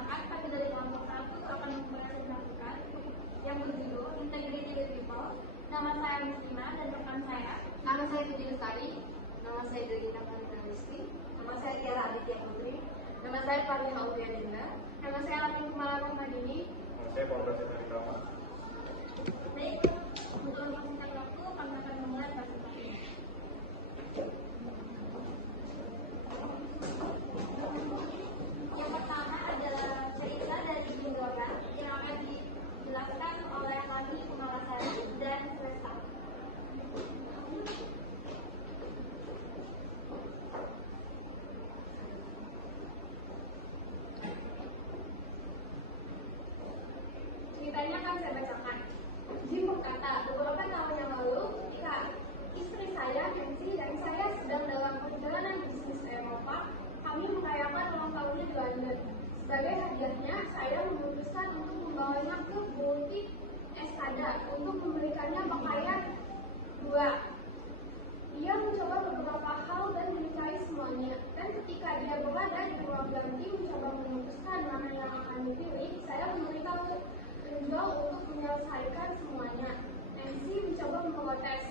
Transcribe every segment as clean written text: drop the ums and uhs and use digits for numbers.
perkenalkan, kami dari kelompok 1 akan mempresentasikan yang berjudul Integrity with People. Nama saya Muslimah dan rekan saya. Nama saya Fitri Lestari. Nama saya Delina Marina Rizky. Nama saya Tiara Aditya Putri. Nama saya Fatima Udianina. Nama saya Latin Kumala Ramadini. Nama saya Paula Sitari Rama. Baik, untuk mempersingkat waktu, kami akan memulai presentasinya. Yang pertama adalah cerita dari Jim Dornan yang akan dijelaskan oleh kami Kumala Sari dan Resta. Ceritanya akan saya bacakan. Jim berkata, beberapa tahun yang lalu, ketika istri saya, Nancy, dan saya sedang dalam perjalanan bisnis ke Eropa, kami merayakan ulang tahunnya di London. Sebagai hadiahnya, saya memutuskan untuk membawanya ke butik Estada untuk memberikannya pakaian 2. Dia mencoba beberapa hal dan menyukai semuanya. Dan ketika dia berada di ruang ganti mencoba memutuskan mana yang akan dipilih, saya memberitahu penjual untuk menyelesaikan semuanya. Nancy mencoba memprotes.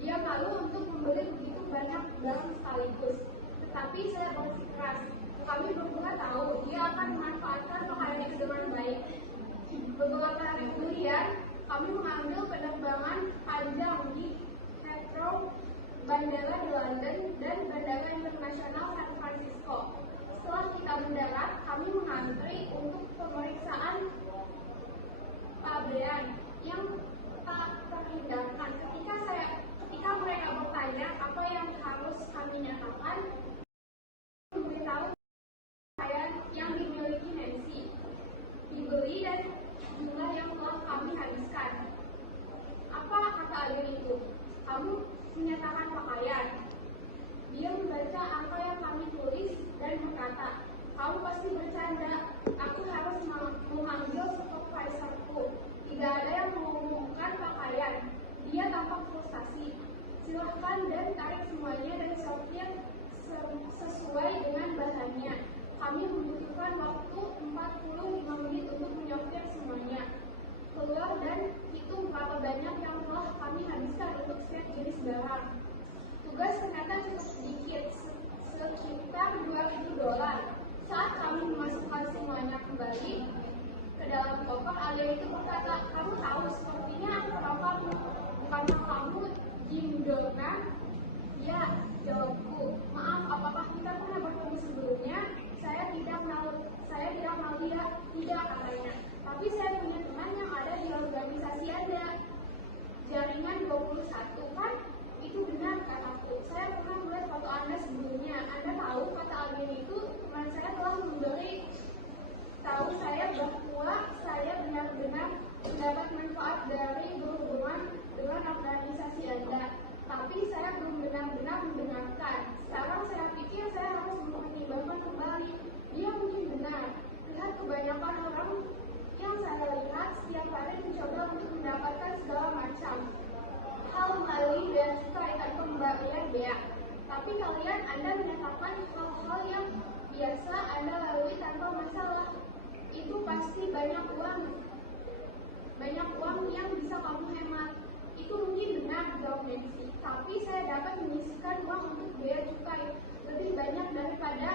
Dia malu untuk membeli begitu banyak barang sekaligus. Tetapi saya bersikeras. Kami berdua tahu dia akan memanfaatkan pakaian itu dengan baik. Beberapa hari kemudian, kami mengambil penerbangan panjang di Heathrow, Bandara di London, dan Bandara Internasional San Francisco. Setelah kita mendarat, kami mengantri untuk pemeriksaan pabean yang tak terhindarkan. Ketika mereka bertanya apa yang harus kami nyatakan, memberitahu pakaian yang dimiliki Nancy, dibeli dan jumlah yang telah kami habiskan. Apa kata agen itu? Kamu menyatakan pakaian. Dia membaca apa yang kami tulis dan berkata, kamu pasti bercanda. Aku harus memanggil supervisorku. Tidak ada yang mengumumkan pakaian. Dia tampak frustasi. Silahkan dan tarik semuanya dan sortir sesuai dengan bahannya. Kami membutuhkan waktu 45 menit untuk menyortir semuanya. Keluar dan hitung berapa banyak yang telah kami habiskan untuk setiap jenis barang. Tugas ternyata cukup sedikit, sekitar $2.000. Saat kami memasukkan semuanya kembali ke dalam koper, agen itu berkata, kamu tahu sepertinya bukankah kamu Jim Dornan? Ya, jawabku. Maaf, apakah kita pernah bertemu sebelumnya? Saya tidak kenal dia. Tidak, katanya. Tapi saya punya teman yang ada di organisasi Anda. Jaringan 21, kan? Itu benar, kataku. Saya pernah melihat foto Anda sebelumnya. Anda tahu, kata agen itu, teman saya telah memberi tahu saya bahwa saya benar-benar mendapat manfaat dari berhubungan dengan organisasi Anda. Tapi saya belum benar-benar mendengarkan. Sekarang saya pikir saya harus mempertimbangkan kembali. Dia mungkin benar. Lihat kebanyakan orang yang saya lihat setiap hari mencoba untuk mendapatkan segala macam hal melalui bea cukai tanpa membayar bea. Tapi kalian Anda menyatakan hal-hal yang biasa Anda lalui tanpa masalah. Itu pasti banyak uang yang bisa kamu hemat. Itu mungkin benar, jawab Nancy. Tapi saya dapat menyisihkan uang untuk bea cukai lebih banyak daripada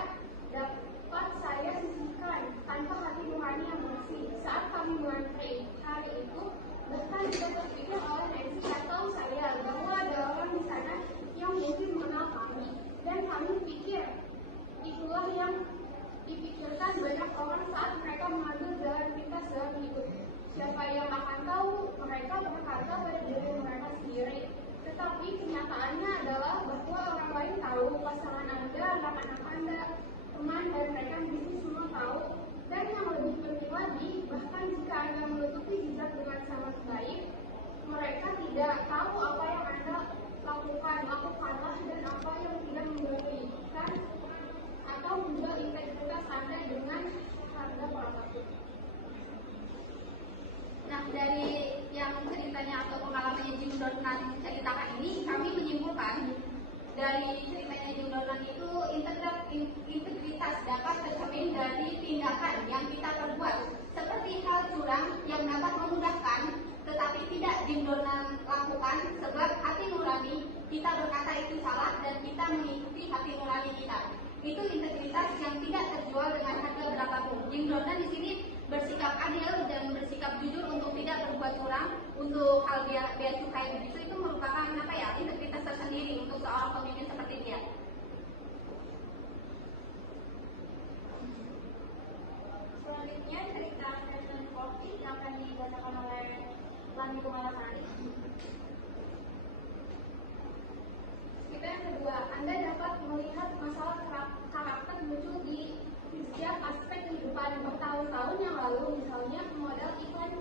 dapat saya sisihkan tanpa hati nurani yang bersih. Saat kami mengantri hari itu, bahkan tidak terpikir oleh Nancy atau saya bahwa ada orang di sana yang mungkin mengenal kami. Dan kami pikir itulah yang dipikirkan banyak orang saat mereka mengambil jalan pintas dalam hidup. Siapa yang akan tahu mereka berkata pada diri mereka sendiri. Tetapi kenyataannya adalah bahwa orang lain tahu, pasangan Anda, anak-anak Anda, teman dan rekan bisnis semua tahu. Dan yang lebih penting lagi, bahkan jika Anda menutupi jejak dengan sangat baik, mereka tidak tahu apa yang Anda lakukanlah dan apa yang tidak memberikan atau menjual integritas Anda dengan harga berapapun. Nah, dari yang ceritanya atau pengalamannya Jim Dornan ceritakan ini, kami menyimpulkan dari ceritanya Jim Dornan itu integritas dapat tercermin dari tindakan orang yang dapat memudahkan, tetapi tidak Jim Dornan lakukan, sebab hati nurani kita berkata itu salah dan kita mengikuti hati nurani kita. Itu integritas yang tidak terjual dengan harga berapapun. Jim Dornan di sini bersikap adil dan bersikap jujur untuk tidak berbuat curang, untuk hal bea cukai begitu. Itu merupakan integritas tersendiri untuk seorang pemimpin seperti dia. Selanjutnya cerita Presiden Kopi yang akan dibacakan oleh Lani Kumalasari. Cerita yang kedua, Anda dapat melihat masalah karakter muncul di setiap aspek kehidupan. Bertahun-tahun yang lalu, misalnya model Ivan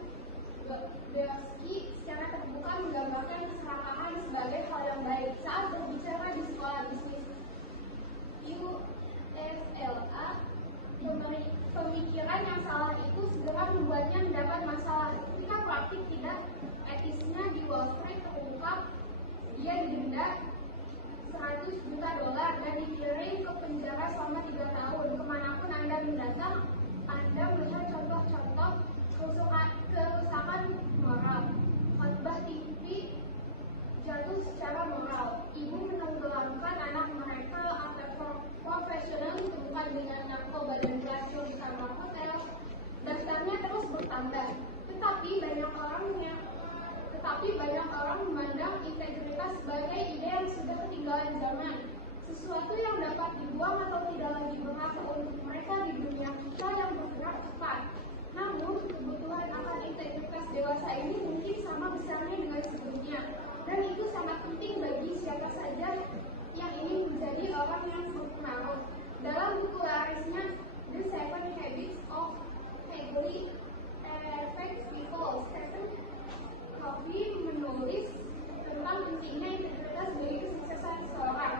Bersky secara terbuka menggambarkan keserakahan sebagai hal yang baik saat berbicara di sekolah bisnis USLA. Pemikiran yang salah itu segera membuatnya mendapat masalah. Ketika praktik tidak etisnya di Wall Street terungkap, dia didenda $100 juta dan dikirim ke penjara selama 3 tahun. Kemanapun Anda mendatang, Anda melihat contoh-contoh kerusakan moral. Khotbah TV jatuh secara moral. Ibu menenggelamkan anak mereka atau profesional ditemukan dengan narkoba dan racun di kamar hotel. Daftarnya terus bertambah. Tetapi banyak orang memandang integritas sebagai ide yang sudah ketinggalan zaman, sesuatu yang dapat dibuang atau tidak lagi berlaku untuk mereka di dunia kita yang bergerak cepat. Namun, kebutuhan akan integritas dewasa ini mungkin sama besarnya dengan sebelumnya, dan itu sangat penting bagi siapa saja yang ingin menjadi orang yang berpengaruh. Dalam buku larisnya The Seven Habits of Highly Effective People, Stephen Covey menulis tentang pentingnya integritas bagi kesuksesan seseorang.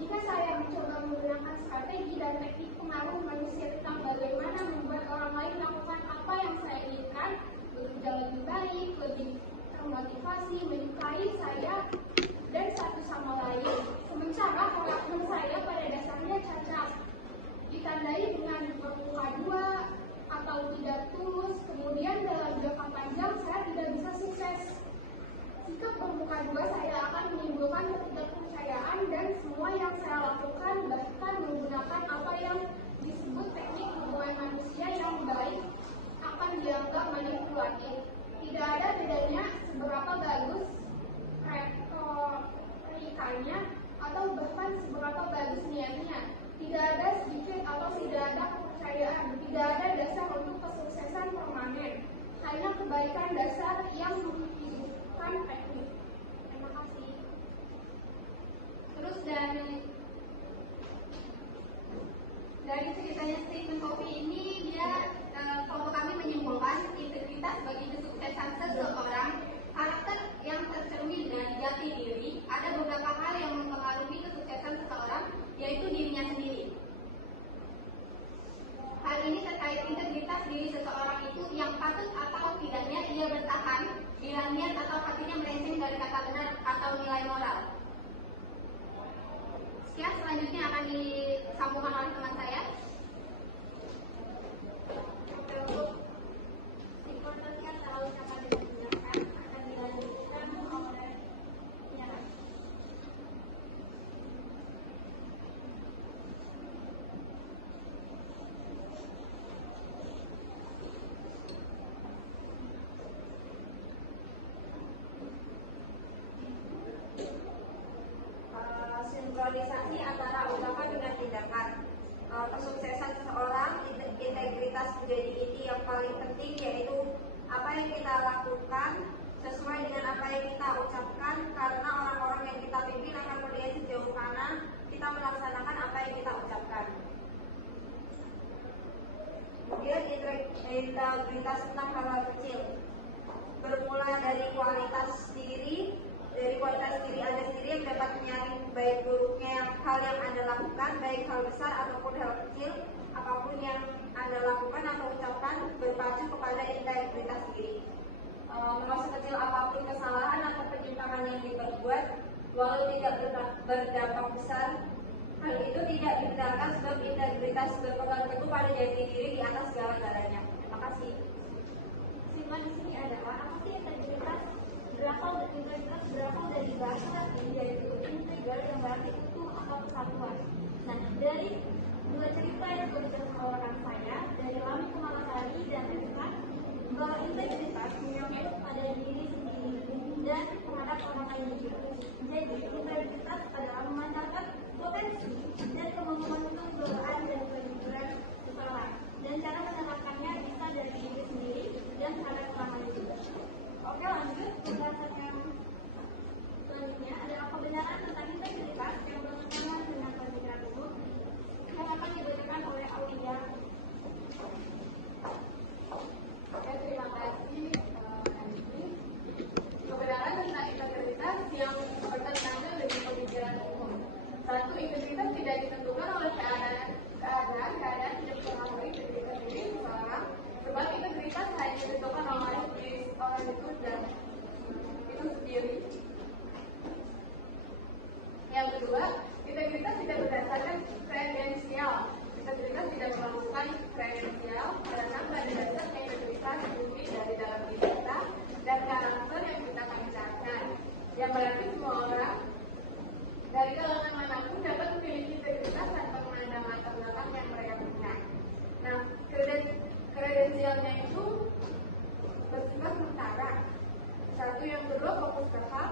Jika saya mencoba menggunakan strategi dan teknik pengaruh manusia tentang bagaimana membuat orang lain melakukan apa yang saya inginkan, bekerja lebih baik, lebih termotivasi, menyukai saya, dan satu sama lain. Sementara karakter saya pada dasarnya cacat, ditandai dengan bermuka dua atau tidak tulus, kemudian dalam jangka panjang saya tidak bisa sukses. Sikap bermuka dua saya akan menimbulkan ketidakpercayaan dan semua yang saya lakukan, bahkan menggunakan apa yang disebut teknik hubungan manusia yang baik, akan dianggap manipulatif. Tidak ada bedanya seberapa bagus retorikanya atau bahkan seberapa bagus niatnya. Tidak ada sedikit atau tidak ada kepercayaan, tidak ada dasar untuk kesuksesan permanen, hanya kebaikan dasar yang menghidupkan teknik. Terima kasih. Terus dari ceritanya Stephen Covey ini, kelompok kami menyimpulkan integritas bagi kesuksesan seseorang, karakter yang tercermin dari jati diri. Ada beberapa hal yang mempengaruhi kesuksesan seseorang, yaitu dirinya sendiri. Hal ini terkait integritas diri seseorang itu yang patut atau tidaknya ia bertahan bila niat atau hatinya melenceng dari kata benar atau nilai moral. Sekian, selanjutnya akan disambungkan oleh teman saya. Untuk importansnya terlalu cepat dijelaskan, akan dilanjutkan oleh penyaran. Sinkronisasi antara ucapan dengan tindakan. Kesuksesan seseorang, integritas menjadi inti yang paling penting, yaitu apa yang kita lakukan sesuai dengan apa yang kita ucapkan, karena orang-orang yang kita pimpin akan melihat sejauh mana kita melaksanakan apa yang kita ucapkan. Kemudian integritas tentang hal-hal kecil, bermula dari kualitas diri Anda sendiri yang dapat menyaring baik buruknya hal yang Anda lakukan, baik hal besar ataupun hal kecil, apapun yang Anda lakukan atau ucapkan berpacu kepada integritas diri. Mau sekecil apapun kesalahan atau penyimpangan yang diperbuat, walau tidak berdampak besar, hal itu tidak dibenarkan sebab integritas berpegang teguh pada jati diri di atas segala-galanya. Terima kasih. teman-teman di sini adalah apa sih integritas? Integritas berasal dari bahasa Latin yaitu integer yang berarti utuh atau kesatuan. Nah, dari dua cerita yang diberikan sama rekan saya dari Lami Kumalasari dan Eka, bahwa integritas menyangkut pada diri sendiri dan terhadap orang lain juga. Jadi, integritas adalah memandangkan potensi dan kemampuan kekebalan dan kejujuran seseorang, dan cara menerapkannya bisa dari diri sendiri dan terhadap orang lain juga. Oke, lanjut pembahasan yang selanjutnya adalah kebenaran tentang integritas yang bertentangan dengan pemikiran umum yang akan dibacakan oleh Aulia. Oke, terima kasih Andi. Kebenaran tentang integritas yang bertentangan dengan pemikiran umum. Satu, integritas tidak ditentukan oleh keadaan tidak mempengaruhi integritas diri seseorang, sebab integritas hanya ditentukan oleh diri orang itu dan itu sendiri. Yang kedua, integritas tidak berdasarkan kredensial. Integritas tidak melakukan kredensial karena pada dasarnya integritas murni dari dalam diri kita dan karakter yang kita pancarkan. Yang berarti semua orang dari kalangan manapun dapat memiliki integritas tanpa memandang latar belakang yang mereka punya. Nah, kredensialnya itu bersifat sementara. Satu, yang kedua fokus ke hak.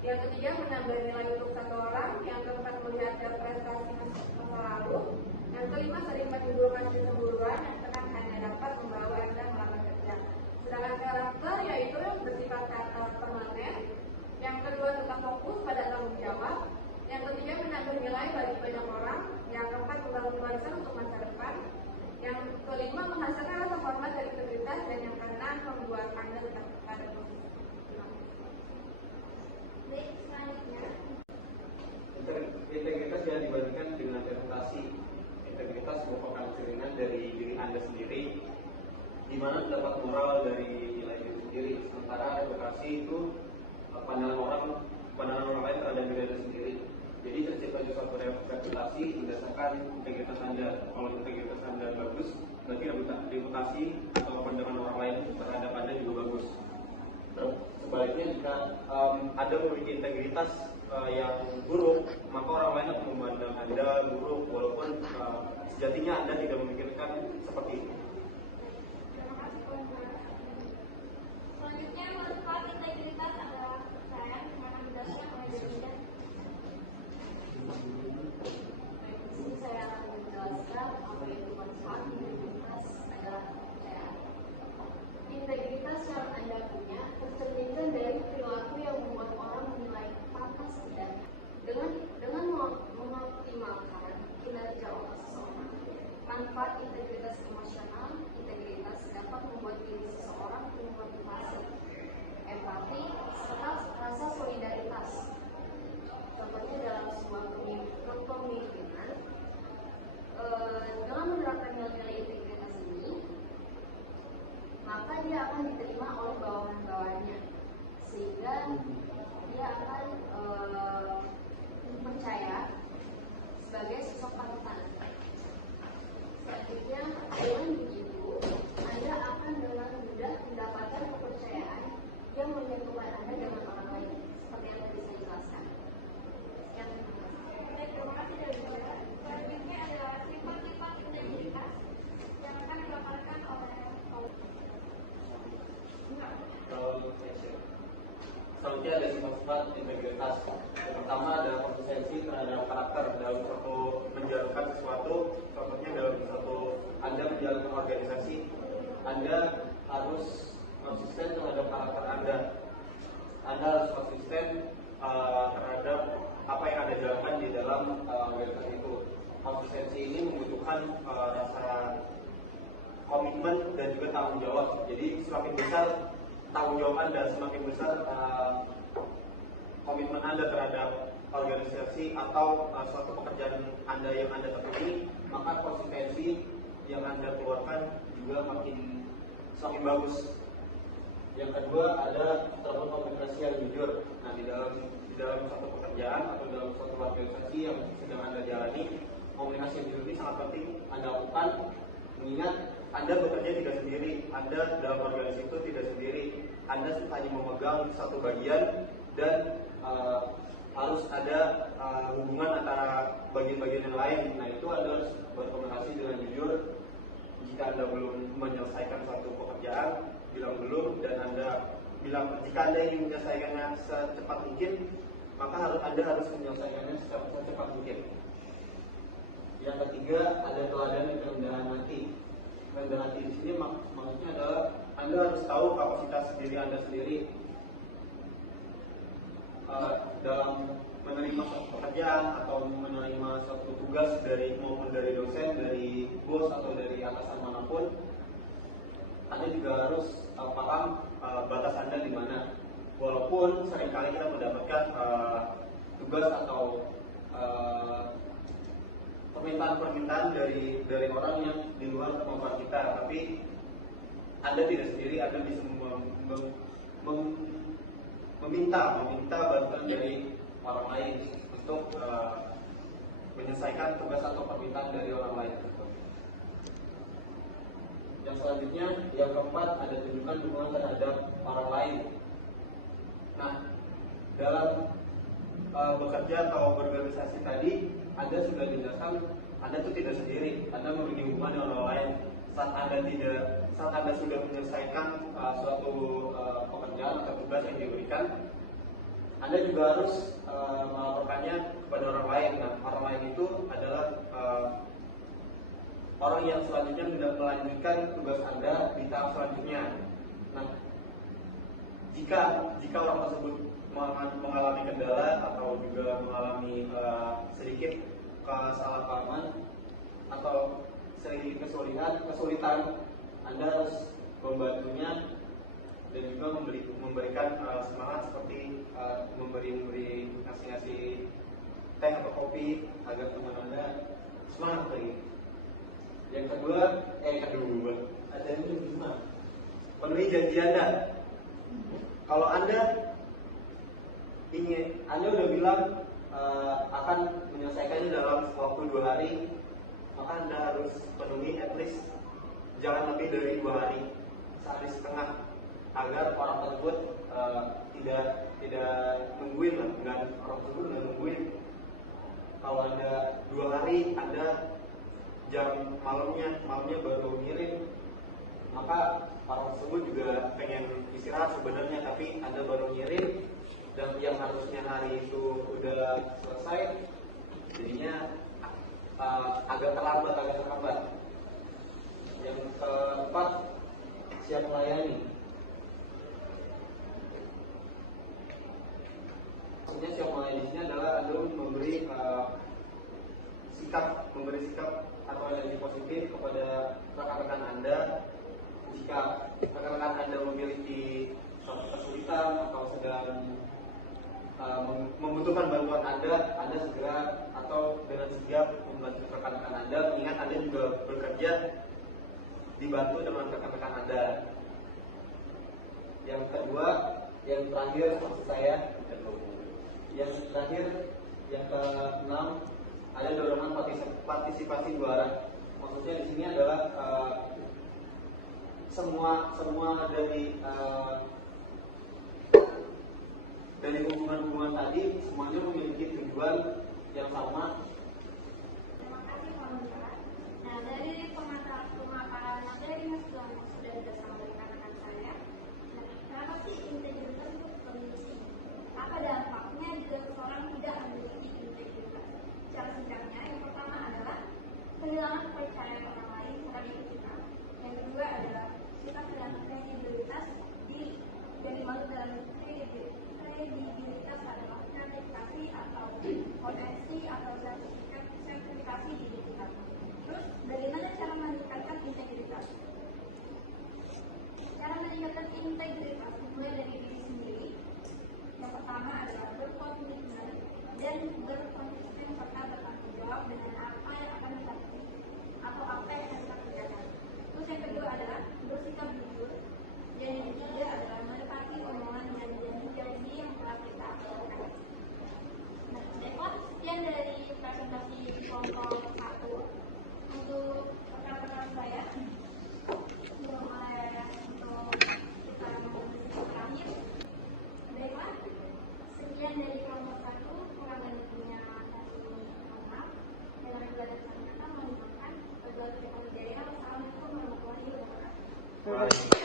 Yang ketiga, menambah nilai untuk satu orang. Yang keempat, melihat prestasi masa lalu. Yang kelima, sering menimbulkan kecemburuan yang tekan hanya dapat membawa Anda melamar kerja. Sedangkan karakter yaitu yang bersifat permanen. Yang kedua, tetap fokus pada tanggung jawab. Yang ketiga, menambah nilai bagi banyak orang. Yang keempat, membangun warisan untuk masa depan. Yang kelima, menghasilkan rasa hormat dari integritas. Dan yang keenam, membuat Anda tetap pada posisi. Baik, selanjutnya Integritas yang dibandingkan dengan reputasi. Integritas merupakan cerminan dari diri Anda sendiri, di mana terdapat moral dari nilai diri sendiri. Sementara reputasi itu pandangan orang lain terhadap diri Anda sendiri. Jadi tercipta suatu reputasi berdasarkan integritas Anda. Kalau integritas Anda bagus, berarti reputasi atau pandangan orang lain terhadap Anda juga bagus. Sebaliknya, jika Anda memiliki integritas yang buruk, maka orang lain akan memandang Anda buruk, walaupun sejatinya Anda tidak memikirkan seperti itu. terima kasih kawan-kawan. Selanjutnya, manfaat integritas adalah kepercayaan yang akan dijelaskan oleh Dewi. Di sini saya akan menjelaskan apa itu manfaat integritas adalah kepercayaan. Integritas yang Anda punya tercerminkan dari perilaku yang membuat orang menilai pantas tidaknya. Dengan mengoptimalkan kinerja otak seseorang, manfaat integritas emosional, integritas dapat membuat diri seseorang penuh motivasi, empati, serta rasa solidaritas. Contohnya dalam sebuah kepemimpinan, dengan menerapkan nilai integritas ini, maka dia akan diterima oleh bawahan-bawahannya, sehingga dia akan percaya sebagai sosok panutan. Selanjutnya, dengan begitu, Anda akan dengan mudah mendapatkan kepercayaan yang menyatukan Anda dengan orang lain, seperti yang tadi saya jelaskan. Terima kasih Dewi. Selanjutnya adalah sifat-sifat integritas yang akan dipaparkan oleh Selanjutnya ada sifat-sifat integritas. Yang pertama adalah konsistensi terhadap karakter dalam suatu menjalankan sesuatu. Contohnya dalam suatu Anda menjalankan organisasi, Anda harus konsisten terhadap karakter Anda. Anda harus konsisten terhadap apa yang Anda jalankan di dalam organisasi itu. Konsistensi ini membutuhkan rasa komitmen dan juga tanggung jawab. Jadi semakin besar tanggung jawab Anda, semakin besar komitmen Anda terhadap organisasi atau suatu pekerjaan Anda yang Anda tekuni, maka konsistensi yang Anda keluarkan juga semakin bagus. Yang kedua ada terdapat komunikasi yang jujur. Nah, di dalam suatu pekerjaan atau dalam suatu organisasi yang sedang Anda jalani, komunikasi yang jujur ini sangat penting Anda lakukan, mengingat Anda bekerja tidak sendiri, Anda dalam organisasi itu tidak sendiri, Anda hanya memegang satu bagian dan harus ada hubungan antara bagian-bagian yang lain. Nah, itu Anda harus berkomunikasi dengan jujur. Jika Anda belum menyelesaikan satu pekerjaan, bilang belum, dan Anda bilang jika Anda ingin menyelesaikannya secepat mungkin, maka Anda harus menyelesaikannya secepat mungkin. Yang ketiga, ada teladan dan kerendahan hati. Rendah hati di sini maksudnya adalah Anda harus tahu kapasitas diri Anda sendiri dalam menerima suatu pekerjaan atau menerima suatu tugas maupun dari dosen, dari bos atau dari atasan manapun. Anda juga harus paham batas Anda di mana. Walaupun seringkali kita mendapatkan tugas atau permintaan-permintaan dari orang yang di luar kemampuan kita, tapi Anda tidak sendiri. Anda bisa meminta bantuan dari orang lain untuk menyelesaikan tugas atau permintaan dari orang lain. Yang selanjutnya, yang keempat, ada tunjukkan dukungan terhadap orang lain. Nah, dalam bekerja atau berorganisasi tadi, Anda sudah dijelaskan Anda itu tidak sendiri, Anda memiliki hubungan dengan orang lain. Saat Anda sudah menyelesaikan suatu pekerjaan atau tugas yang diberikan, Anda juga harus melaporkannya kepada orang lain. Nah, orang lain itu adalah orang yang selanjutnya melanjutkan tugas Anda di tahap selanjutnya. Nah, jika orang tersebut mengalami kendala atau juga mengalami sedikit kesalahpahaman atau sedikit kesulitan, Anda harus membantunya dan juga memberikan semangat, seperti ngasih teh atau kopi agar teman Anda semangat lagi. Yang kedua ada yang kelima, penuhi janji Anda. Kalau Anda udah bilang akan menyelesaikannya dalam waktu 2 hari, maka Anda harus penuhi at least jangan lebih dari 2 hari, sehari setengah, agar orang tersebut tidak nungguin lah, orang tersebut nggak nungguin. Kalau Anda 2 hari, Anda jam malamnya baru ngirim, maka orang tersebut juga pengen istirahat sebenarnya, tapi Anda baru ngirim dan yang harusnya hari itu udah selesai, jadinya agak terlambat. Yang keempat, siap melayani. Maksudnya siap melayani di sini adalah Anda memberi sikap atau energi positif kepada rekan-rekan Anda. Jika rekan-rekan Anda memiliki suatu kesulitan atau sedang membutuhkan bantuan Anda segera atau dengan sigap membantu rekan-rekan Anda, mengingat Anda juga bekerja dibantu dengan rekan-rekan Anda. Yang kedua, yang terakhir maksud saya, yang ke-6, ada dorongan partisipasi 2 arah. Maksudnya di sini adalah semua dari hubungan-hubungan tadi semuanya memiliki tujuan yang sama. Terima kasih Pak Menteri. Nah, dari pemaparan materi yang sudah dijelaskan oleh rekan-rekan saya. Nah, kenapa sih integritas itu penting? Apa dampaknya jika seseorang tidak memiliki integritas? Secara singkatnya, yang pertama adalah kehilangan kepercayaan orang lain terhadap diri kita. Yang kedua adalah kita kehilangan kredibilitas diri, dan dimaksud dalam kredibilitas adalah sertifikasi atau potensi atau sertifikasi diri kita. Terus, bagaimana cara meningkatkan integritas? Cara meningkatkan integritas dimulai dari diri sendiri. Yang pertama adalah berkomitmen dan berkonsisten serta bertanggung jawab dengan apa yang akan kita atau apa yang akan kita kerjakan. Terus yang kedua adalah bersikap jujur. Dan yang ketiga adalah menepati omongan dan janji yang telah kita lakukan. Nah, baiklah, sekian dari presentasi kelompok 1 untuk rekan-rekan saya. Bye.